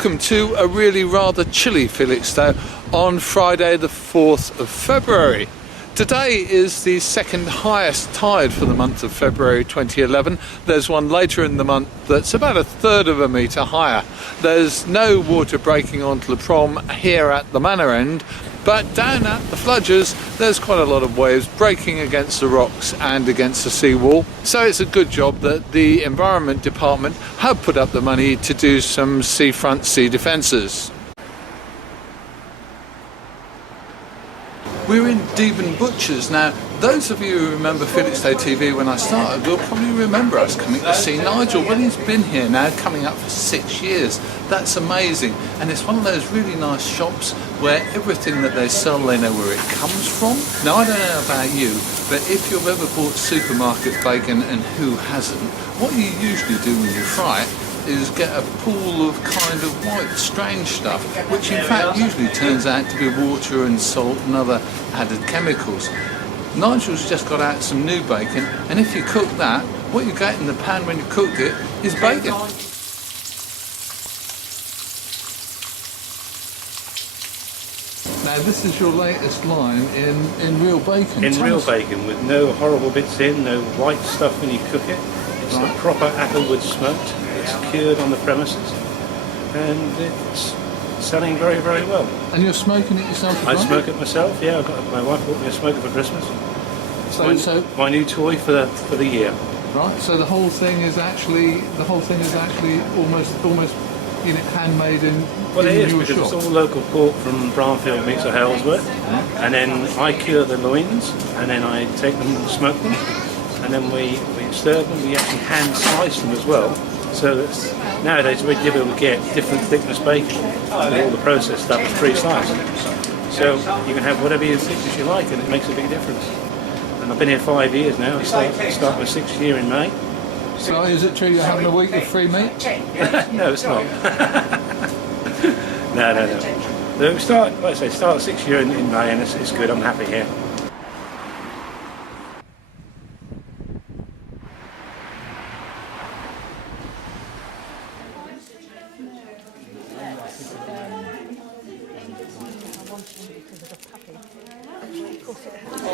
Welcome to a really rather chilly Felixstowe on Friday the 4th of February. Today is the second highest tide for the month of February 2011. There's one later in the month that's about a third of a metre higher. There's no water breaking onto the prom here at the manor end, but down at the Fludgers there's quite a lot of waves breaking against the rocks and against the seawall. So it's a good job that the Environment Department have put up the money to do some seafront sea defences. We're in Deben Butchers. Now, those of you who remember Felixstowe TV when I started will probably remember us coming to see Nigel. Well, he's been here now, coming up for 6 years. That's amazing. And it's one of those really nice shops where everything that they sell, they know where it comes from. Now, I don't know about you, but if you've ever bought supermarket bacon, and who hasn't, what you usually do when you fry it is get a pool of kind of white strange stuff, which in fact usually turns out to be water and salt and other added chemicals. Nigel's just got out some new bacon, and if you cook that, what you get in the pan when you cook it is bacon. Now this is your latest line in real bacon. In real bacon, with no horrible bits in, no white stuff when you cook it. It's a proper applewood smoked. It's cured on the premises, and it's selling very, very well. And you're smoking it yourself? I smoke it myself. Yeah, my wife bought me a smoker for Christmas. So my new toy for the year. Right. So the whole thing is actually almost handmade in. Well, it is, your because shop. it's all local pork from Bramfield Meats or Halesworth, and then I cure the loins, and then I take them and smoke them, and then we stir them. We actually hand slice them as well. So that's, nowadays it's very difficult to get different thickness bacon with all the processed stuff is pre-sliced. So you can have whatever thickness you like, and it makes a big difference. And I've been here 5 years now. I start my 6th year in May. So is it true you're having a week of free meat? No, it's not. No. So we start, like I say, start 6th year in May, and it's good. I'm happy here.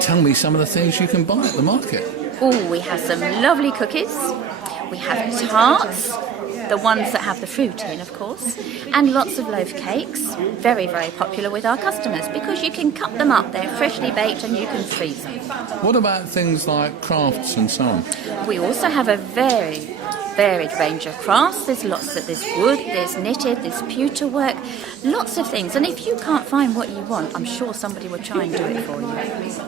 Tell me some of the things you can buy at the market. Oh, we have some lovely cookies. We have tarts, the ones that have the fruit in, of course, and lots of loaf cakes. Very, very popular with our customers because you can cut them up. They're freshly baked and you can freeze them. What about things like crafts and so on? We also have a very varied range of crafts. There's wood, there's knitted, there's pewter work, lots of things. And if you can't find what you want, I'm sure somebody will try and do it for you.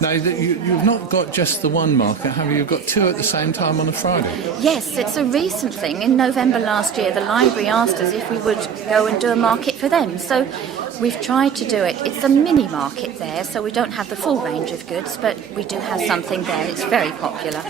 Now, you've not got just the one market, have you? You've got two at the same time on a Friday. Yes, it's a recent thing. In November last year, the library asked us if we would go and do a market for them. So we've tried to do it. It's a mini market there, so we don't have the full range of goods, but we do have something there. It's very popular.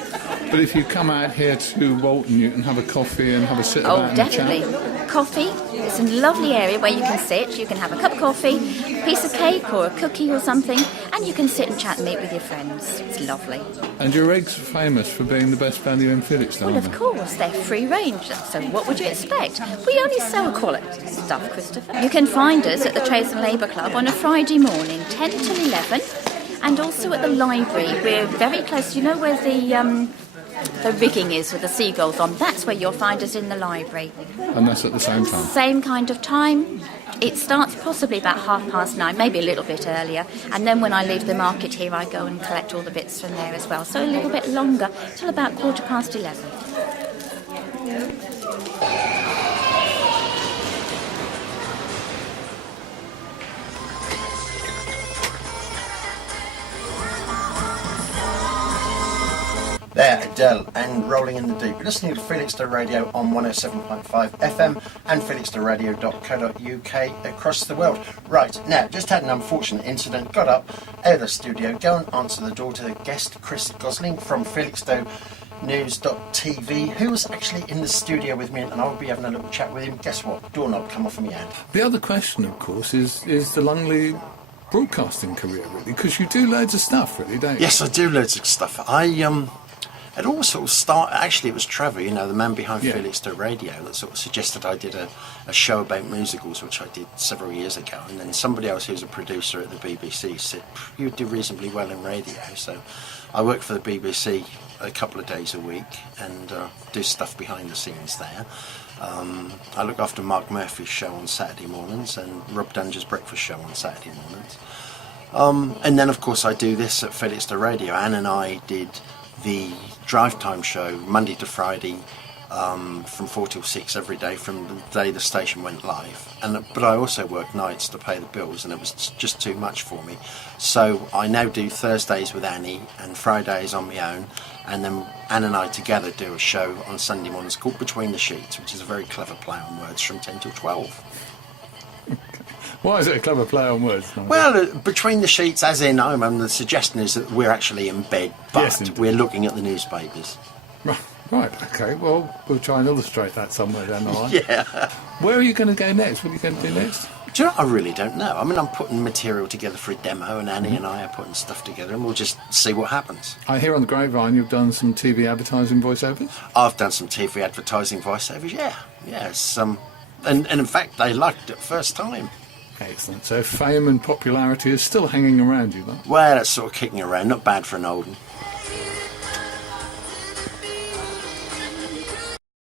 But if you come out here to Walton, you can have a coffee and have a sit about and definitely. chat. Coffee. It's a lovely area where you can sit. You can have a cup of coffee, a piece of cake or a cookie or something, and you can sit and chat and meet with your friends. It's lovely. And your eggs are famous for being the best value in Felixstowe. Well, of course, they're free range, so what would you expect? We only sell quality stuff, Christopher. You can find us at the Trades and Labour Club on a Friday morning, 10 till 11, and also at the library. We're very close. You know where the rigging is with the seagulls on? That's where you'll find us in the library. And that's at the same time? Same kind of time. It starts possibly about 9:30, maybe a little bit earlier, and then when I leave the market here I go and collect all the bits from there as well, so a little bit longer, till about 11:15. There, Adele and Rolling in the Deep. You're listening to Felixstowe Radio on 107.5 FM and felixstoweradio.co.uk across the world. Right, now, just had an unfortunate incident. Got up out of the studio, go and answer the door to the guest, Chris Gosling from Felixstowe News.tv, who was actually in the studio with me, and I'll be having a little chat with him. Guess what? Doorknob come off in my hand. The other question, of course, is the Lungley broadcasting career, really, because you do loads of stuff, really, don't you? Yes, I do loads of stuff. It all sort of started, actually it was Trevor, you know, the man behind Yeah. Felixstowe Radio, that sort of suggested I did a show about musicals, which I did several years ago, and then somebody else who's a producer at the BBC said, you do reasonably well in radio, so I work for the BBC a couple of days a week and do stuff behind the scenes there. I look after Mark Murphy's show on Saturday mornings and Rob Dunger's breakfast show on Saturday mornings. And then of course I do this at Felixstowe Radio. Anne and I did the drive time show Monday to Friday from 4 till 6 every day from the day the station went live. But I also work nights to pay the bills, and it was just too much for me. So I now do Thursdays with Annie and Fridays on my own, and then Anne and I together do a show on Sunday mornings called Between the Sheets, which is a very clever play on words, from 10 till 12. Why is it a clever play on words? Well, between the sheets, as in, the suggestion is that we're actually in bed, but Yes, indeed. we're looking at the newspapers. Right, okay, well, we'll try and illustrate that somewhere down the line. Yeah. Where are you going to go next? What are you going to do next? Do you know, I really don't know. I mean, I'm putting material together for a demo, and Annie and I are putting stuff together, and we'll just see what happens. I hear on the grapevine you've done some TV advertising voiceovers. I've done some TV advertising voiceovers, yes. And in fact, they liked it first time. Excellent. So fame and popularity is still hanging around you, though? Well, that's sort of kicking around, not bad for an old one.